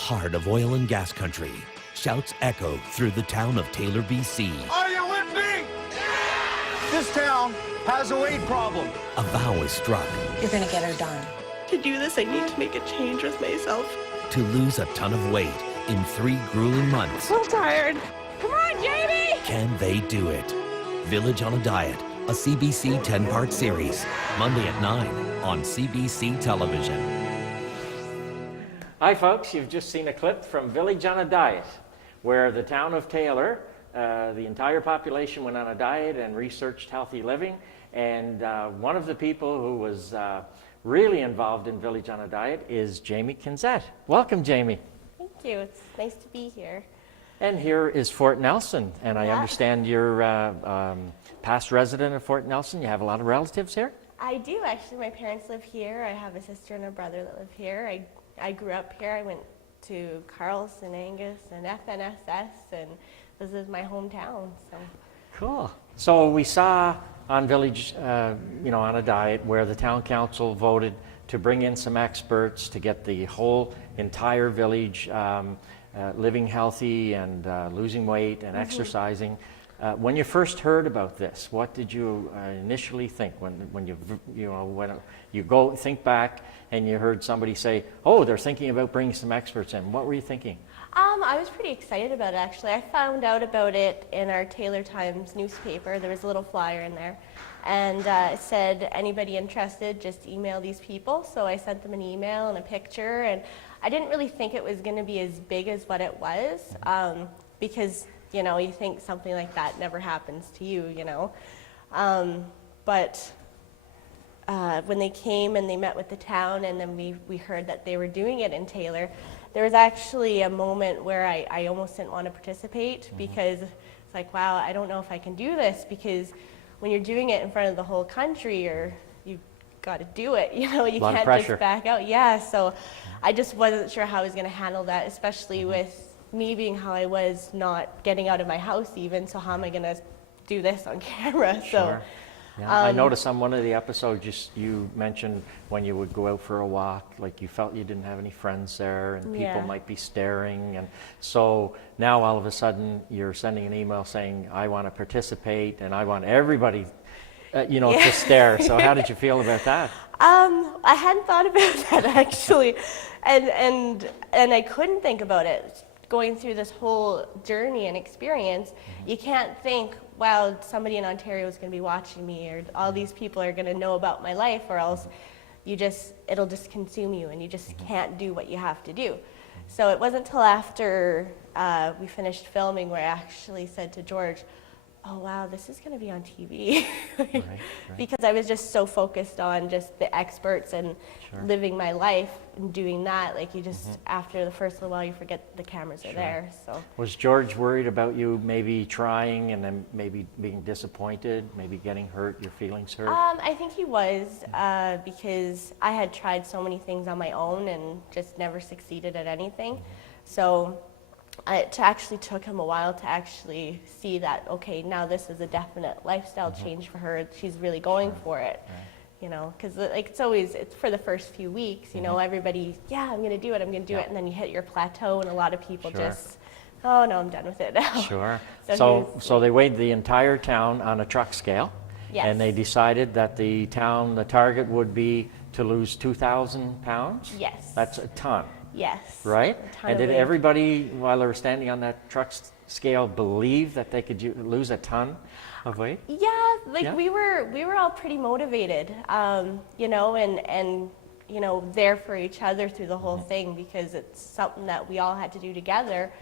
heart of oil and gas country, shouts echo through the town of Taylor, BC. Are you with me? This town has a weight problem. A vow is struck You're gonna get her done. To do this, I need to make a change with myself. to lose a ton of weight in 3 grueling months. So tired. Come on, Jamie! Can they do it? Village on a Diet, a CBC 10-part series, Monday at 9 on CBC Television. Hi folks, you've just seen a clip from Village on a Diet, where the town of Taylor, the entire population went on a diet and researched healthy living, and one of the people who was really involved in Village on a Diet is Jamie Kinzett. Welcome, Jamie. Thank you. It's nice to be here. And here is Fort Nelson, and I understand you're past resident of Fort Nelson. You have a lot of relatives here? I do, actually. My parents live here. I have a sister and a brother that live here. I grew up here. I went to Carlson, Angus, and FNSS, and this is my hometown. So. Cool. So we saw on Village, on a Diet, where the town council voted to bring in some experts to get the whole entire village living healthy and losing weight and exercising. When you first heard about this, what did you initially think when you go think back and you heard somebody say, "Oh, they're thinking about bringing some experts in"? What were you thinking? I was pretty excited about it, actually. I found out about it in our Taylor Times newspaper. There was a little flyer in there, and it said, anybody interested, just email these people. So I sent them an email and a picture, and I didn't really think it was going to be as big as what it was, because, you think something like that never happens to you, But when they came and they met with the town, and then we heard that they were doing it in Taylor, there was actually a moment where I almost didn't want to participate, because it's like, wow, I don't know if I can do this, because when you're doing it in front of the whole country, you've got to do it, you can't just back out. Yeah, so I just wasn't sure how I was going to handle that, especially with me being how I was, not getting out of my house even, so how am I going to do this on camera? Sure. Yeah, I noticed on one of the episodes you mentioned when you would go out for a walk, like you felt you didn't have any friends there and people might be staring, and so now all of a sudden you're sending an email saying, I want to participate and I want everybody to stare. So how did you feel about that? I hadn't thought about that, actually, and I couldn't think about it. Going through this whole journey and experience, you can't think, wow, somebody in Ontario is going to be watching me, or all these people are going to know about my life, or else it'll just consume you, and you just can't do what you have to do. So it wasn't until after we finished filming where I actually said to George, oh wow, this is going to be on TV. Right. Because I was just so focused on just the experts and living my life and doing that, like you just, after the first little while, you forget the cameras are there. So was George worried about you maybe trying and then maybe being disappointed, maybe getting hurt, your feelings hurt? I think he was, because I had tried so many things on my own and just never succeeded at anything. So it actually took him a while to actually see that, okay, now this is a definite lifestyle change for her. She's really going for it, because it's for the first few weeks, everybody, I'm going to do it, and then you hit your plateau, and a lot of people just, oh no, I'm done with it now. Sure. So they weighed the entire town on a truck scale, and they decided that the target would be to lose 2,000 pounds? Yes. That's a ton. Yes. Right? And did everybody, while they were standing on that truck scale, believe that they could lose a ton of weight? Yeah, we were all pretty motivated, and there for each other through the whole thing, because it's something that we all had to do together,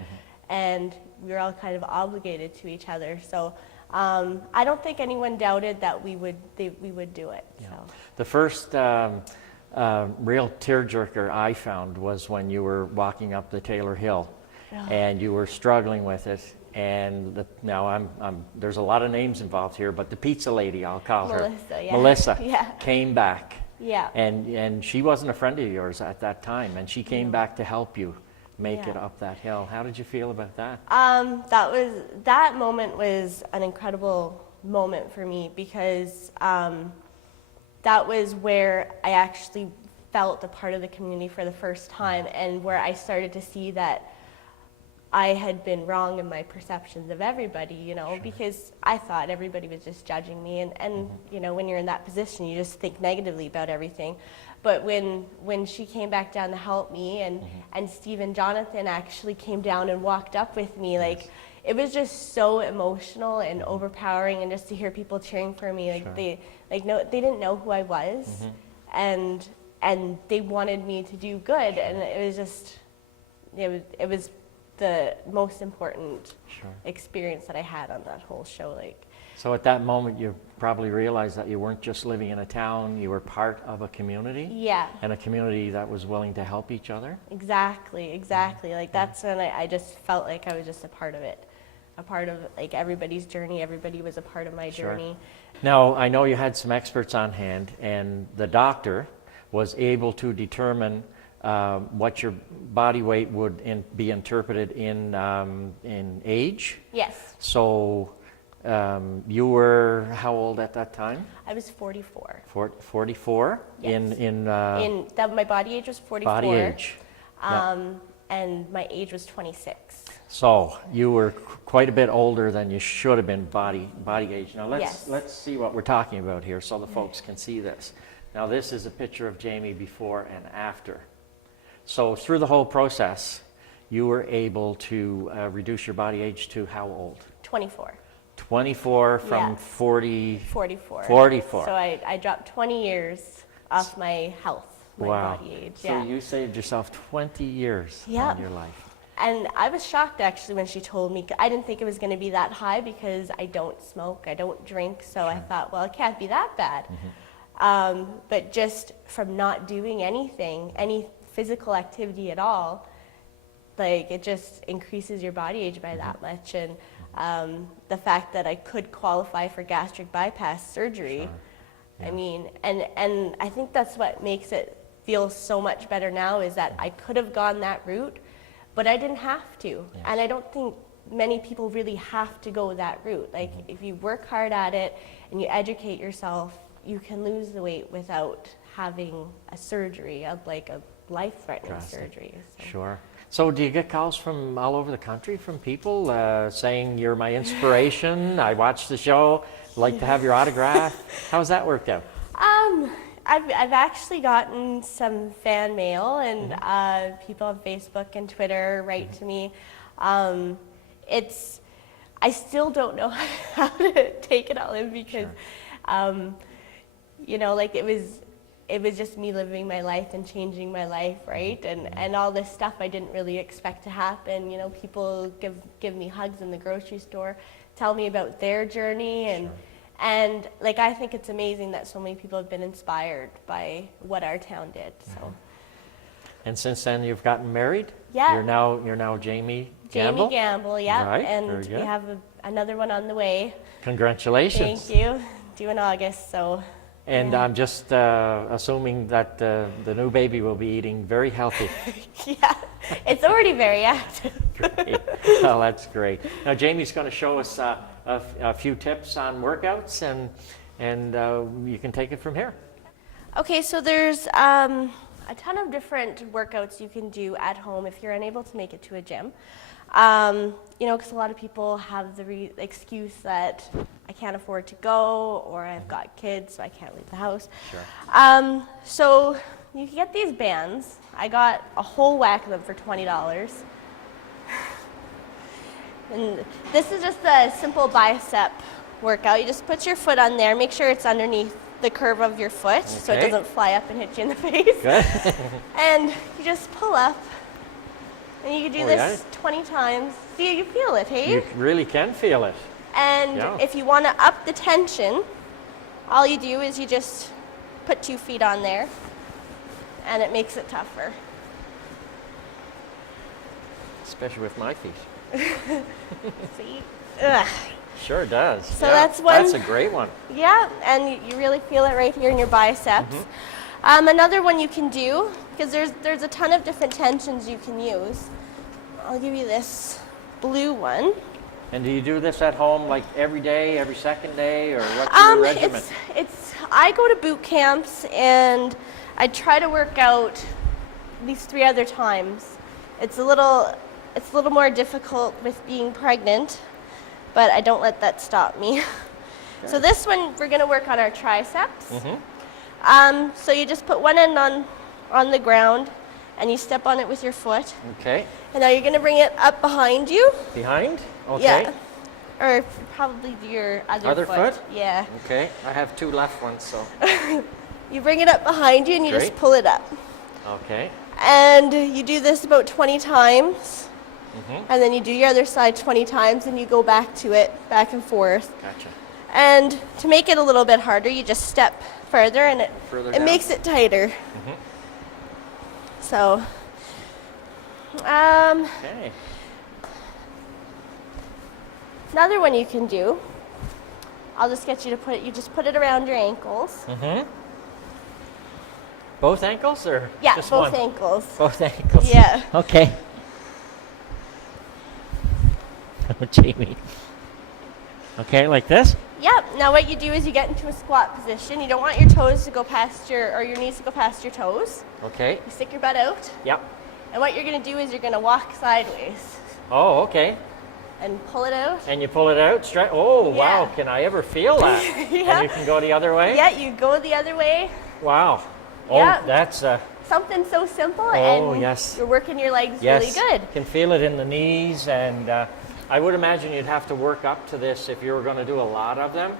and we were all kind of obligated to each other. So I don't think anyone doubted that we would do it. Yeah. So. The first real tearjerker I found was when you were walking up the Taylor Hill, and you were struggling with it. And now there's a lot of names involved here, but the pizza lady, I'll call her, Melissa, came back. Yeah. And she wasn't a friend of yours at that time, and she came back to help you make it up that hill. How did you feel about that? That moment was an incredible moment for me, because that was where I actually felt a part of the community for the first time, and where I started to see that I had been wrong in my perceptions of everybody, you know, because I thought everybody was just judging me, and you know, when you're in that position, you just think negatively about everything. But when she came back down to help me, and Steve and Jonathan actually came down and walked up with me, like, it was just so emotional and overpowering, and just to hear people cheering for me, like they didn't know who I was, and they wanted me to do good, and it was just, it was the most important experience that I had on that whole show. Like, So at that moment, you probably realized that you weren't just living in a town, you were part of a community. yeah, And a community that was willing to help each other. exactly. Like, that's when I just felt like I was just a part of it, a part of like everybody's journey. Everybody was a part of my journey. Now, I know you had some experts on hand, and the doctor was able to determine what your body weight would be interpreted in age. Yes, So you were how old at that time? I was 44. 44? Yes. In That my body age was 44. body age. And my age was 26. So you were quite a bit older than you should have been body age. Now let's see what we're talking about here so the folks can see this. Now this is a picture of Jamie before and after. So through the whole process, you were able to reduce your body age to how old? 24. 24 from Yeah. 40. 44. 44. So I dropped 20 years off my health, my body age. So Yeah. you saved yourself 20 years Yep. in your life. And I was shocked actually when she told me. I didn't think it was going to be that high because I don't smoke, I don't drink. So I thought, well, it can't be that bad. But just from not doing anything, any physical activity at all, like, it just increases your body age by that much. And the fact that I could qualify for gastric bypass surgery, I mean, and I think that's what makes it feel so much better now, is that I could have gone that route, but I didn't have to. And I don't think many people really have to go that route. Like, if you work hard at it and you educate yourself, you can lose the weight without having a surgery, like a life-threatening surgery. So. Sure. So do you get calls from all over the country from people saying you're my inspiration, I watched the show, like to have your autograph? How's that worked out? I've actually gotten some fan mail, and people on Facebook and Twitter write to me. I still don't know how to take it all in, because you know, like, it was just me living my life and changing my life, right? And all this stuff I didn't really expect to happen. You know, people give me hugs in the grocery store, tell me about their journey, and like, I think it's amazing that so many people have been inspired by what our town did. So. And since then you've gotten married? Yeah. You're now Jamie Gamble? Jamie Gamble, yeah. Right, And very we good. have another one on the way. Congratulations. Thank you. Due in August, so. And I'm just assuming that the new baby will be eating very healthy. Yeah, it's already very active. Great. Well, that's great. Now, Jamie's going to show us a few tips on workouts, and you can take it from here. Okay, so there's a ton of different workouts you can do at home if you're unable to make it to a gym. You know, because a lot of people have the excuse that I can't afford to go, or I've got kids, so I can't leave the house. Sure. So you can get these bands. I got a whole whack of them for $20. And this is just a simple bicep workout. You just put your foot on there, make sure it's underneath the curve of your foot, so it Okay. doesn't fly up and hit you in the face. Good. And you just pull up, and you can do Oh, this 20 times. See, you feel it, hey? You really can feel it. And Yeah. if you want to up the tension, all you do is you just put 2 feet on there, and it makes it tougher. Especially with my feet. See? Ugh. Sure does. So Yeah, that's one- That's a great one. Yeah, and you really feel it right here in your biceps. Another one you can do, because there's a ton of different tensions you can use. I'll give you this blue one. And do you do this at home like every day, every second day, or what's your regimen? I go to boot camps and I try to work out these 3 other times. It's a little more difficult with being pregnant, but I don't let that stop me. Okay. So this one, we're gonna work on our triceps. So you just put one end on the ground and you step on it with your foot. Okay. And now you're gonna bring it up behind you. Behind? Okay. Yeah. Or probably your other foot? Yeah. Okay. I have 2 left ones, so. You bring it up behind you and you just pull it up. Okay. And you do this about 20 times. And then you do your other side 20 times and you go back to it, back and forth. Gotcha. And to make it a little bit harder, you just step further and it makes it tighter. So, okay. Another one you can do, I'll just get you to put it, you just put it around your ankles. Both ankles or Yeah, just both one? ankles. Both ankles. Yeah. Okay. Oh, Jamie. Okay, like this? Yep. Now what you do is you get into a squat position. You don't want your toes to go past your knees to go past your toes. Okay. You stick your butt out. Yep. And what you're going to do is you're going to walk sideways. Oh, okay. And pull it out. And you pull it out straight. Oh, Yeah. wow. Can I ever feel that? Yeah. And you can go the other way? Yeah, you go the other way. Wow. Oh, Yeah. that's Something so simple Oh, and yes. you're working your legs yes. really good. Can feel it in the knees, and I would imagine you'd have to work up to this if you were going to do a lot of them.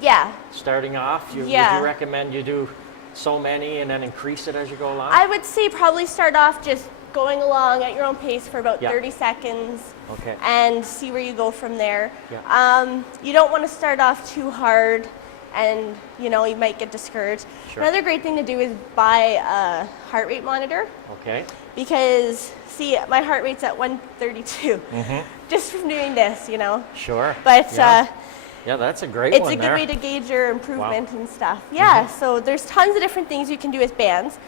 Yeah. Starting off, would Yeah. you recommend you do so many and then increase it as you go along? I would say probably start off just going along at your own pace for about 30 seconds. Okay. And see where you go from there. Yeah. You don't want to start off too hard and you might get discouraged. Sure. Another great thing to do is buy a heart rate monitor. Okay. Because see, my heart rate's at 132 just from doing this, Sure. But yeah, that's a great it's one a good there. way to gauge your improvement and stuff. Yeah, so there's tons of different things you can do with bands.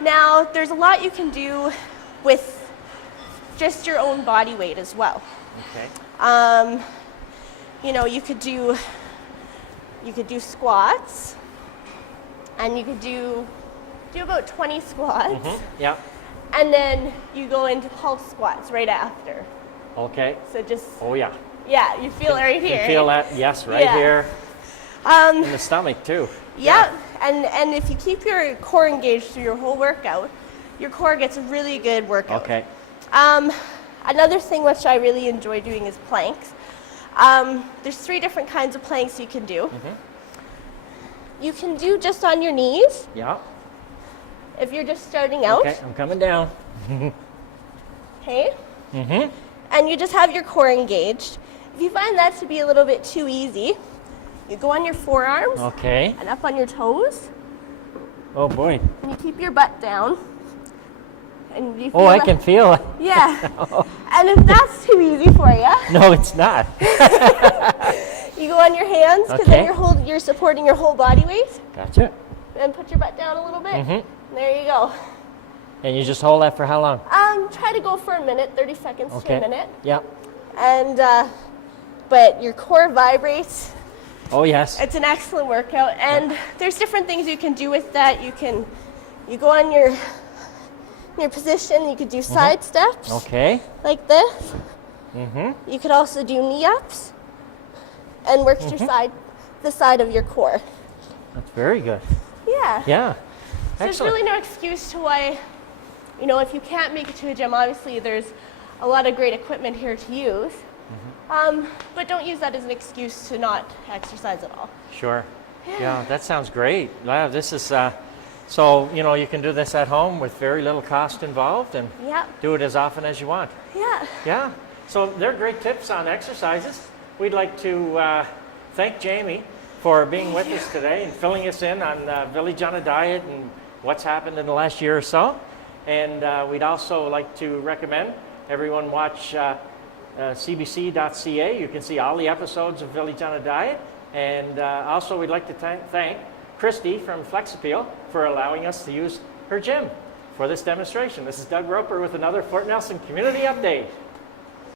Now, there's a lot you can do with just your own body weight as well. Okay. You could do squats, and you could do about 20 squats. Yeah. And then you go into pulse squats right after. Okay. So just Oh, yeah. yeah, you feel it right here. You feel that? Yes, right Yeah. here in the stomach too. Yeah, and if you keep your core engaged through your whole workout, your core gets a really good workout. Okay. Another thing which I really enjoy doing is planks. There's 3 different kinds of planks you can do. You can do just on your knees Yeah. if you're just starting out. Okay, I'm coming down. Okay? And you just have your core engaged. If you find that to be a little bit too easy, you go on your forearms Okay. and up on your toes, Oh boy. and you keep your butt down. And you feel Oh, I that- can feel it. Yeah. And if that's too easy for you, No, it's not. you go on your hands because Okay. then you're supporting your whole body weight. Gotcha. And put your butt down a little bit. And there you go. And you just hold that for how long? Try to go for a minute, 30 seconds to Okay. a minute. Yeah. And but your core vibrates. Oh, yes. It's an excellent workout, and there's different things you can do with that. You go on your position. You could do side steps Okay. like this. You could also do knee ups, and work the side of your core. That's very good. Yeah. Yeah. So there's Excellent. really no excuse to why, if you can't make it to a gym, obviously there's a lot of great equipment here to use. But don't use that as an excuse to not exercise at all. Sure. Yeah, that sounds great. Yeah, this is, so, you can do this at home with very little cost involved and Yeah. do it as often as you want. Yeah. Yeah. So they're great tips on exercises. We'd like to thank Jamie for being with us today and filling us in on Village on a Diet and what's happened in the last year or so. And we'd also like to recommend everyone watch cbc.ca. You can see all the episodes of Village on a Diet. And also we'd like to thank Christy from Flex Appeal for allowing us to use her gym for this demonstration. This is Doug Roper with another Fort Nelson Community Update.